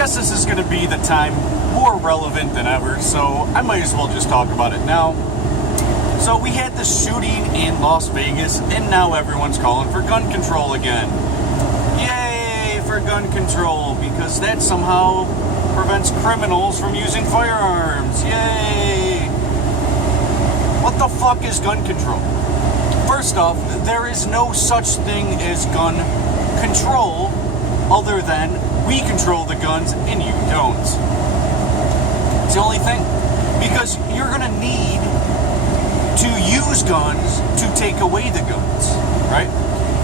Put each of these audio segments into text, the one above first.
guess this is going to be the time more relevant than ever, so I might as well just talk about it now. So we had the shooting in Las Vegas, and now everyone's calling for gun control again. Yay for gun control, because that somehow prevents criminals from using firearms. Yay! What the fuck is gun control? First off, there is no such thing as gun control other than we control the guns and you don't. It's the only thing. Because you're going to need to use guns to take away the guns, right?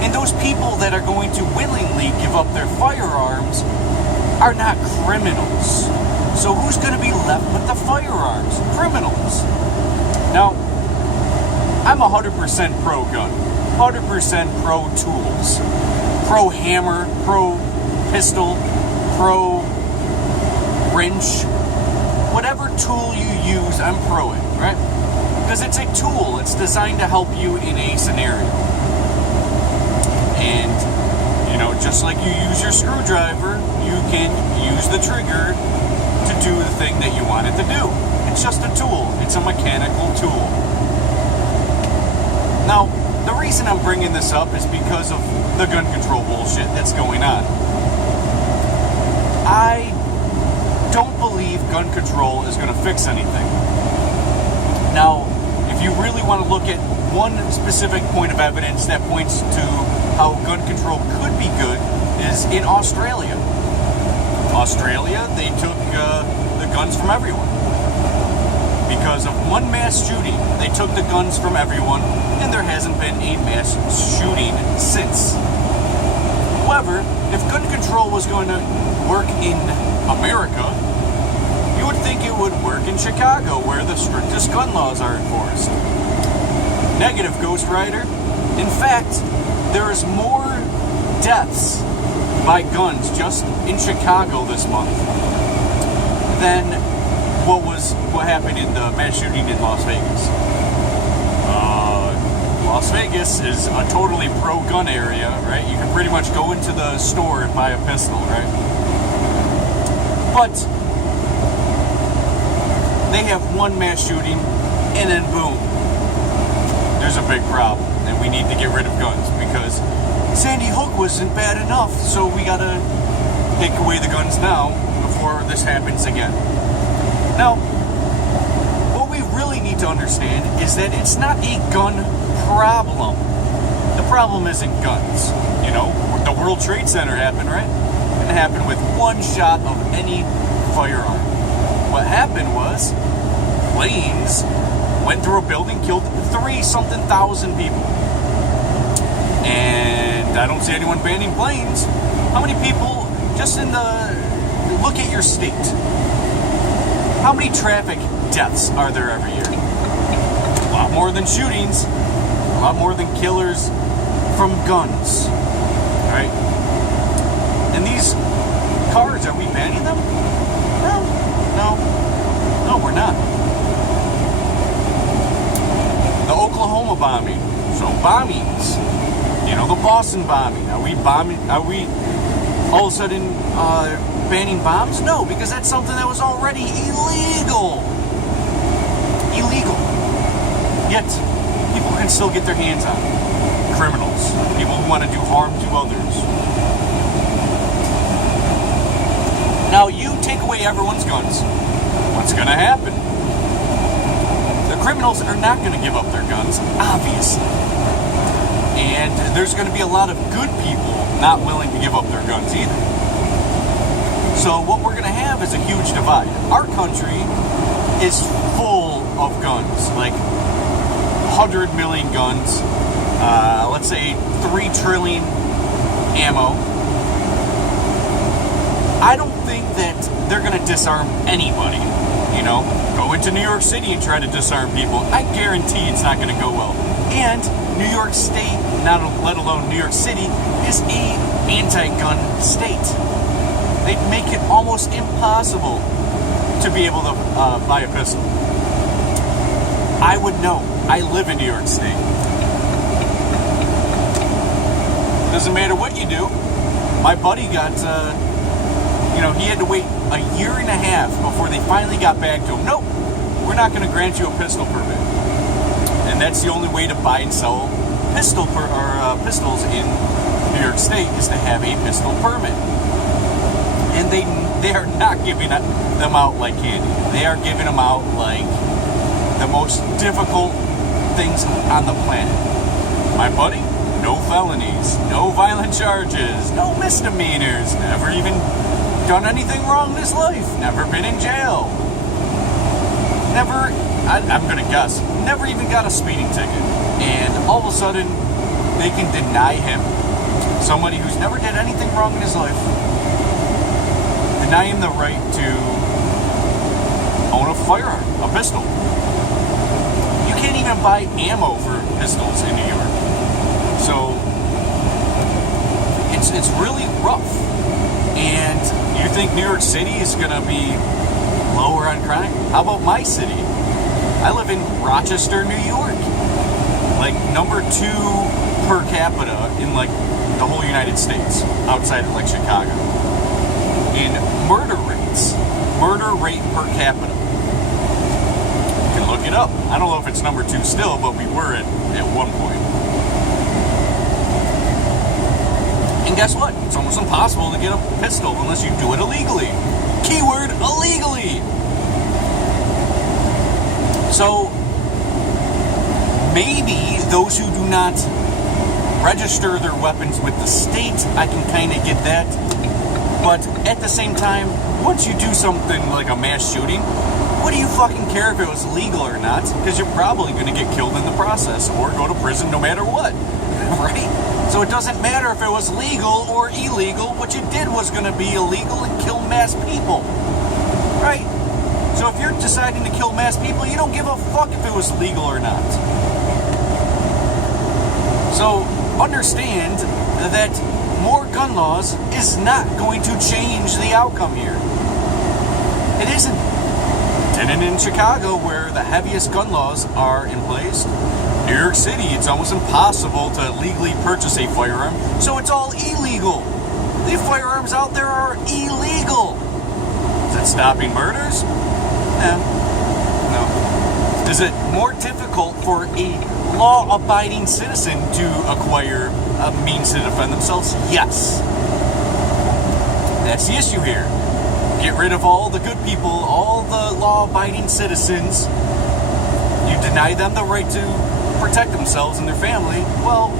And those people that are going to willingly give up their firearms are not criminals. So who's going to be left with the firearms? Criminals. Now, I'm 100% pro-gun, 100% pro-tools, pro-hammer, pro-pistol, pro-wrench. Whatever tool you use, I'm pro it, right? Because it's a tool. It's designed to help you in a scenario. And, you know, just like you use your screwdriver, you can use the trigger to do the thing that you want it to do. It's just a tool. It's a mechanical tool. Now, the reason I'm bringing this up is because of the gun control bullshit that's going on. I don't believe gun control is going to fix anything. Now, if you really want to look at one specific point of evidence that points to how gun control could be good is in Australia. Australia, they took the guns from everyone. Because of one mass shooting, they took the guns from everyone, and there hasn't been a mass shooting since. However, if gun control was going to work in America, you would think it would work in Chicago, where the strictest gun laws are enforced. Negative, Ghost Rider. In fact, there is more deaths by guns just in Chicago this month than what happened in the mass shooting in Las Vegas. Las Vegas is a totally pro-gun area, right? You can pretty much go into the store and buy a pistol, right? But they have one mass shooting, and then boom, there's a big problem, and we need to get rid of guns because Sandy Hook wasn't bad enough, so we gotta take away the guns now before this happens again. Now, what we really need to understand is that it's not a gun problem. The problem isn't guns. You know, the World Trade Center happened, right? It happened with one shot of any firearm. What happened was planes went through a building, killed 3-something thousand people. And I don't see anyone banning planes. How many people, just in the, look at your state. How many traffic deaths are there every year? A lot more than shootings. A lot more than killers from guns. Right? And these cars, are we banning them? No, we're not. The Oklahoma bombing. So bombings. You know, the Boston bombing. Are we all of a sudden banning bombs? No, because that's something that was already illegal. Yet, people can still get their hands on it. Criminals. People who want to do harm to others. Now, you take away everyone's guns. What's going to happen? The criminals are not going to give up their guns, obviously. And there's going to be a lot of good people not willing to give up their guns either. So what we're going to have is a huge divide. Our country is full of guns, like 100 million guns, let's say 3 trillion ammo. I don't think that they're going to disarm anybody. You know, go into New York City and try to disarm people. I guarantee it's not going to go well. And New York State, not let alone New York City, is a anti-gun state. They'd make it almost impossible to be able to buy a pistol. I would know. I live in New York State. Doesn't matter what you do. My buddy got, he had to wait a year and a half before they finally got back to him. Nope, we're not going to grant you a pistol permit. And that's the only way to buy and sell pistols in New York State, is to have a pistol permit. And they are not giving them out like candy. They are giving them out like the most difficult things on the planet. My buddy, no felonies, no violent charges, no misdemeanors, never even done anything wrong in his life, never been in jail, never, I'm gonna guess, never even got a speeding ticket. And all of a sudden, they can deny him, somebody who's never did anything wrong in his life, deny him the right to own a firearm, a pistol. You can't even buy ammo for pistols in New York. So it's really rough. And you think New York City is going to be lower on crime? How about my city? I live in Rochester, New York. Like number 2 per capita in like the whole United States, outside of like Chicago. In murder rate per capita. You can look it up. I don't know if it's number 2 still, but we were at one point. And guess what? It's almost impossible to get a pistol unless you do it illegally. Keyword, illegally. So, maybe those who do not register their weapons with the state, I can kind of get that. But at the same time, once you do something like a mass shooting, what do you fucking care if it was legal or not? Because you're probably going to get killed in the process or go to prison no matter what. Right? So it doesn't matter if it was legal or illegal. What you did was going to be illegal and kill mass people. Right? So if you're deciding to kill mass people, you don't give a fuck if it was legal or not. So understand that more gun laws is not going to change the outcome here. It isn't. And in Chicago, where the heaviest gun laws are in place, New York City, it's almost impossible to legally purchase a firearm, so it's all illegal. The firearms out there are illegal. Is it stopping murders? No. Is it more difficult for a law-abiding citizen to acquire a means to defend themselves? Yes. That's the issue here. Get rid of all the good people, all the law-abiding citizens. You deny them the right to protect themselves and their family. Well,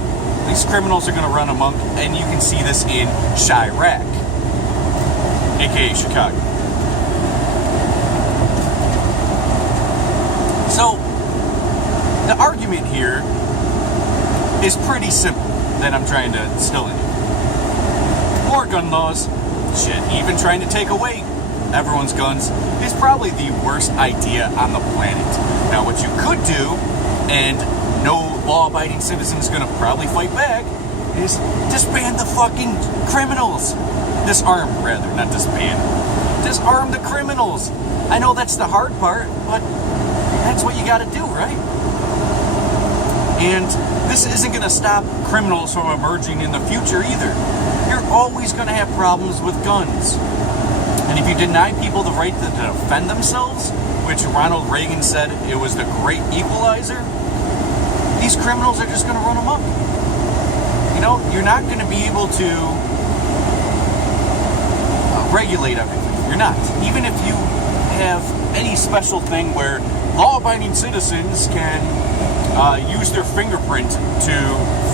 these criminals are going to run amok, and you can see this in Chirac, aka Chicago. So, the argument here is pretty simple that I'm trying to instill in you. More gun laws, shit, even trying to take away everyone's guns is probably the worst idea on the planet. Now, what you could do, and no law-abiding citizen is going to probably fight back, is disband the fucking criminals. Disarm, rather, not disband. Disarm the criminals. I know that's the hard part, but that's what you got to do, right? And this isn't going to stop criminals from emerging in the future either. You're always going to have problems with guns. And if you deny people the right to defend themselves, which Ronald Reagan said it was the great equalizer, these criminals are just going to run amok. You know, you're not going to be able to regulate everything. You're not. Even if you have any special thing where law-abiding citizens can use their fingerprint to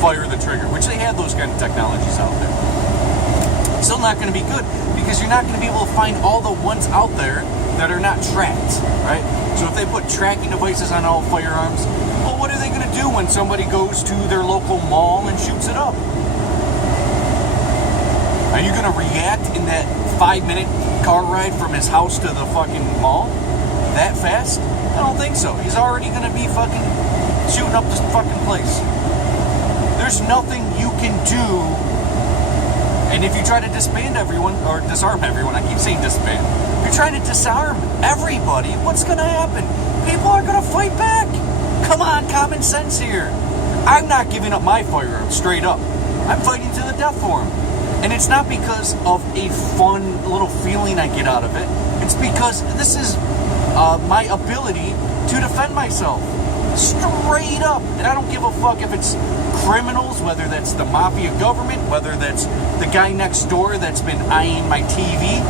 fire the trigger, which they have those kind of technologies out there. It's still not going to be good because you're not going to be able to find all the ones out there that are not tracked, right? So if they put tracking devices on all firearms, well, what are they going to do when somebody goes to their local mall and shoots it up? Are you going to react in that 5-minute car ride from his house to the fucking mall that fast? I don't think so. He's already going to be fucking shooting up this fucking place. There's nothing you can do. And if you try to disband everyone, or disarm everyone, I keep saying disband. If you're trying to disarm everybody, what's going to happen? People are going to fight back. Come on, common sense here. I'm not giving up my firearm, straight up. I'm fighting to the death for him. And it's not because of a fun little feeling I get out of it. It's because this is my ability to defend myself. Straight up. And I don't give a fuck if it's criminals, whether that's the mafia government, whether that's the guy next door that's been eyeing my TV.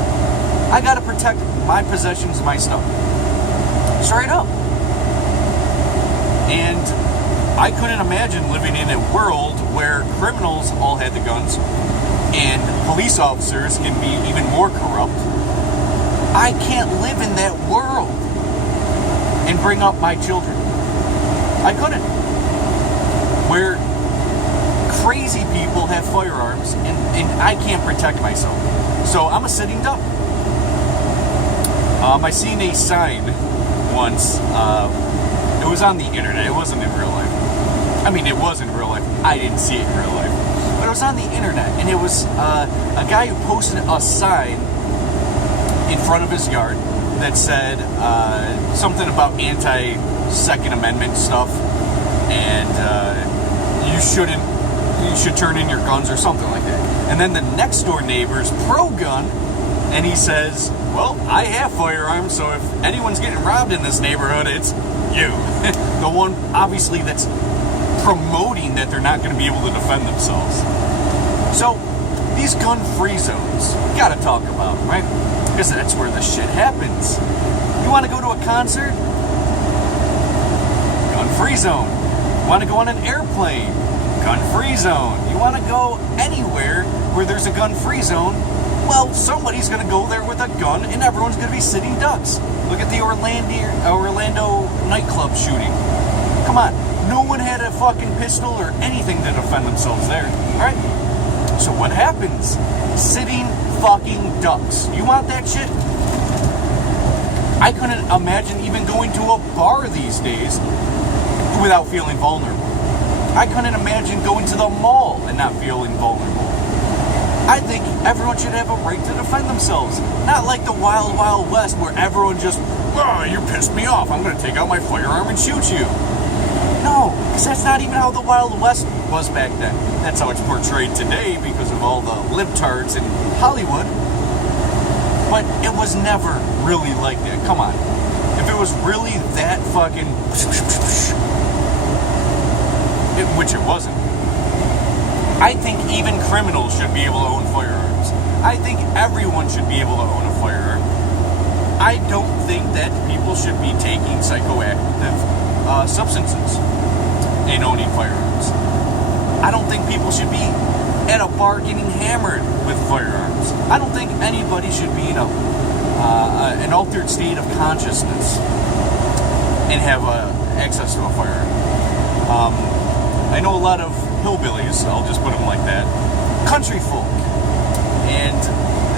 I gotta protect my possessions, my stuff. Straight up. And I couldn't imagine living in a world where criminals all had the guns and police officers can be even more corrupt. I can't live in that world and bring up my children. I couldn't. Where crazy people have firearms and I can't protect myself. So I'm a sitting duck. I seen a sign once. It was on the internet. It wasn't in real life. I mean, it was in real life. I didn't see it in real life. But it was on the internet. And it was a guy who posted a sign in front of his yard that said something about anti-Second Amendment stuff. And you should turn in your guns or something like that. And then the next door neighbor's pro-gun. And he says, well, I have firearms, so if anyone's getting robbed in this neighborhood, it's you. The one, obviously, that's promoting that they're not going to be able to defend themselves. So, these gun-free zones, you got to talk about them, right? Because that's where the shit happens. You want to go to a concert? Gun-free zone. You want to go on an airplane? Gun-free zone. You want to go anywhere where there's a gun-free zone? Well, somebody's going to go there with a gun, and everyone's going to be sitting ducks. Look at the Orlando nightclub shooting. Come on. No one had a fucking pistol or anything to defend themselves there. Alright? So what happens? Sitting fucking ducks. You want that shit? I couldn't imagine even going to a bar these days without feeling vulnerable. I couldn't imagine going to the mall and not feeling vulnerable. I think everyone should have a right to defend themselves. Not like the Wild Wild West where everyone just, oh, you pissed me off, I'm going to take out my firearm and shoot you. No, because that's not even how the Wild West was back then. That's how it's portrayed today because of all the libtards in Hollywood. But it was never really like that. Come on. If it was really that fucking... which it wasn't. I think even criminals should be able to own firearms. I think everyone should be able to own a firearm. I don't think that people should be taking psychoactive substances in owning firearms. I don't think people should be at a bar getting hammered with firearms. I don't think anybody should be in an altered state of consciousness and have access to a firearm. I know a lot of hillbillies, I'll just put them like that, country folk, and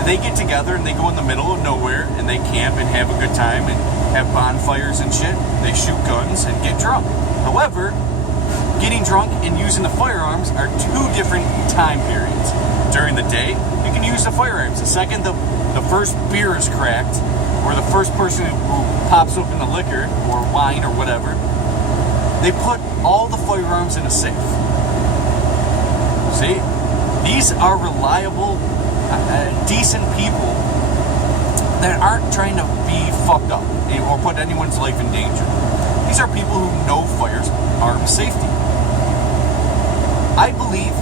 they get together and they go in the middle of nowhere and they camp and have a good time and have bonfires and shit. They shoot guns and get drunk. However, getting drunk and using the firearms are two different time periods. During the day, you can use the firearms. The second the first beer is cracked, or the first person who pops open the liquor or wine or whatever, they put all the firearms in a safe. See? These are reliable, decent people that aren't trying to be fucked up or put anyone's life in danger. These are people who know firearm safety. I believe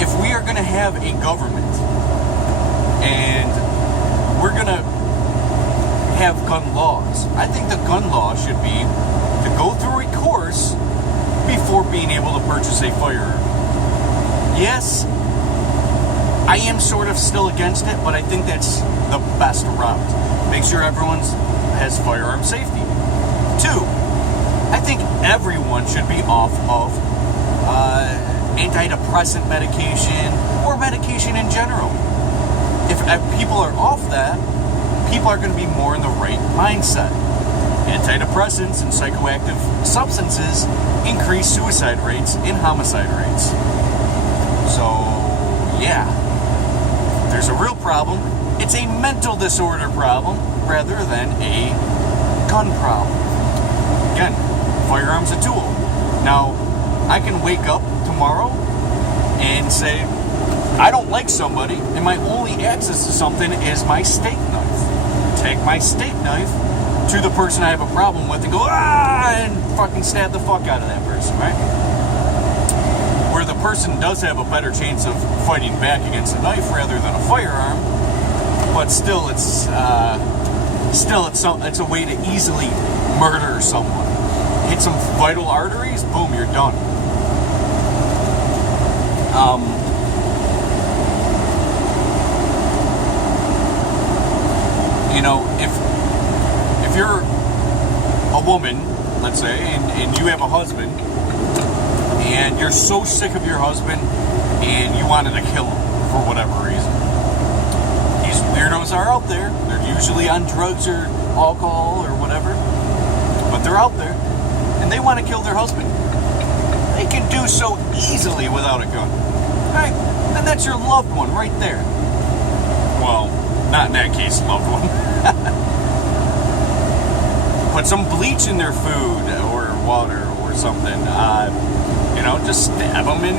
if we are going to have a government and we're going to have gun laws, I think the gun law should be to go through a course before being able to purchase a firearm. Yes, I am sort of still against it, but I think that's the best route. Make sure everyone has firearm safety. 2, I think everyone should be off of antidepressant medication or medication in general. If people are off that, people are going to be more in the right mindset. Antidepressants and psychoactive substances increase suicide rates and homicide rates. So, yeah, there's a real problem. It's a mental disorder problem rather than a gun problem. Again, firearm's a tool. Now, I can wake up tomorrow and say, I don't like somebody, and my only access to something is my steak knife. Take my steak knife to the person I have a problem with and go, and fucking stab the fuck out of that person, right? Where the person does have a better chance of fighting back against a knife rather than a firearm, but still, it's a way to easily murder someone. Hit some vital arteries, boom, you're done. You know, if you're a woman, let's say, and you have a husband, and you're so sick of your husband, and you wanted to kill him for whatever reason. These weirdos are out there. They're usually on drugs or alcohol or whatever, but they're out there, and they want to kill their husband. They can do so easily without a gun. Right? And that's your loved one right there. Well, not in that case, loved one. Put some bleach in their food or water or something. You know, just stab him in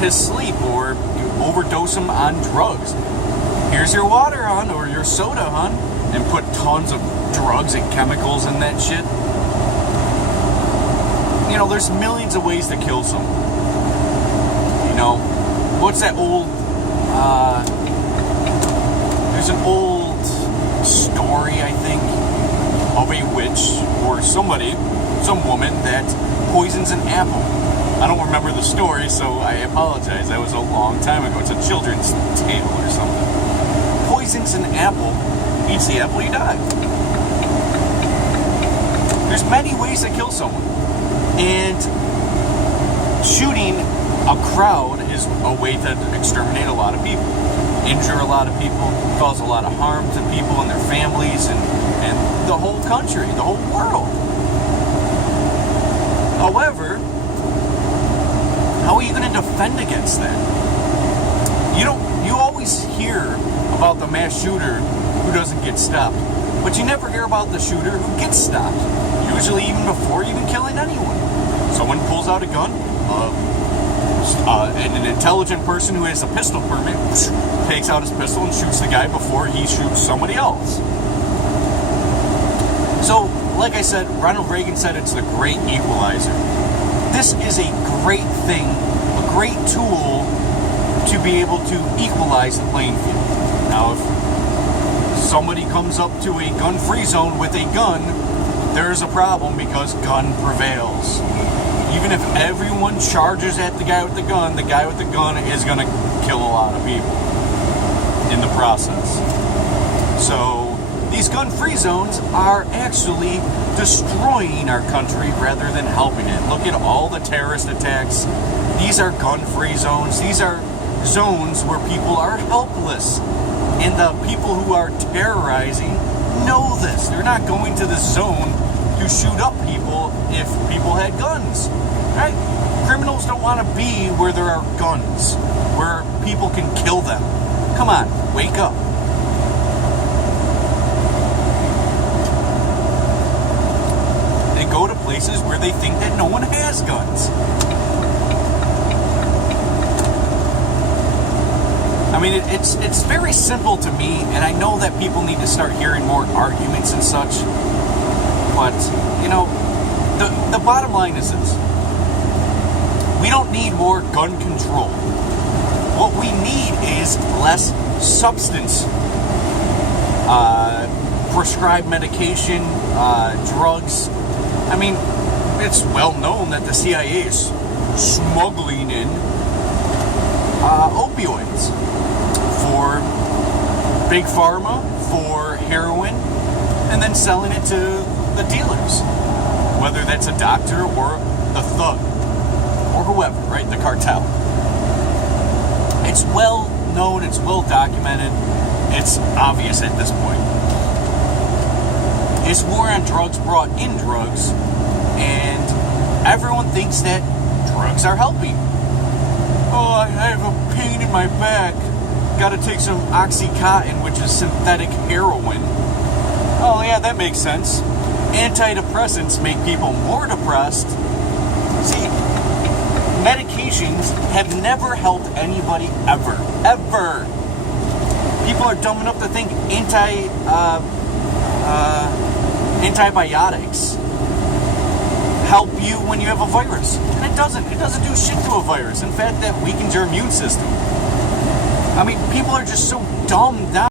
his sleep or overdose him on drugs. Here's your water, hon, or your soda, hon, and put tons of drugs and chemicals in that shit. You know, there's millions of ways to kill someone. You know, what's that old, there's an old story, I think, of a witch or somebody, some woman that poisons an apple. I don't remember the story, so I apologize. That was a long time ago. It's a children's tale or something. Poisons an apple, eats the apple, you die. There's many ways to kill someone. And shooting a crowd is a way to exterminate a lot of people, injure a lot of people, cause a lot of harm to people and their families and the whole country, the whole world. However, how are you going to defend against that? You always hear about the mass shooter who doesn't get stopped, but you never hear about the shooter who gets stopped, usually even before even killing anyone. Someone pulls out a gun, and an intelligent person who has a pistol permit takes out his pistol and shoots the guy before he shoots somebody else. So, like I said, Ronald Reagan said it's the great equalizer. This is a great thing, a great tool to be able to equalize the playing field. Now, if somebody comes up to a gun-free zone with a gun, there's a problem because gun prevails. Even if everyone charges at the guy with the gun is going to kill a lot of people in the process. So, these gun-free zones are actually destroying our country rather than helping it. Look at all the terrorist attacks. These are gun-free zones. These are zones where people are helpless. And the people who are terrorizing know this. They're not going to this zone to shoot up people if people had guns. Right? Criminals don't want to be where there are guns, where people can kill them. Come on, wake up. They go to places where they think that no one has guns. I mean, it's very simple to me, and I know that people need to start hearing more arguments and such. But, you know, the bottom line is this. We don't need more gun control. What we need is less substance, prescribed medication, drugs. I mean, it's well known that the CIA is smuggling in opioids for Big Pharma, for heroin, and then selling it to the dealers, whether that's a doctor or the thug or whoever, right? The cartel. It's well known, it's well documented, it's obvious at this point. This war on drugs brought in drugs, and everyone thinks that drugs are helping. Oh, I have a pain in my back. Gotta take some Oxycontin, which is synthetic heroin. Oh, yeah, that makes sense. Antidepressants make people more depressed. See, medications have never helped anybody ever. Ever. People are dumb enough to think antibiotics help you when you have a virus. And it doesn't. It doesn't do shit to a virus. In fact, that weakens your immune system. I mean, people are just so dumbed down.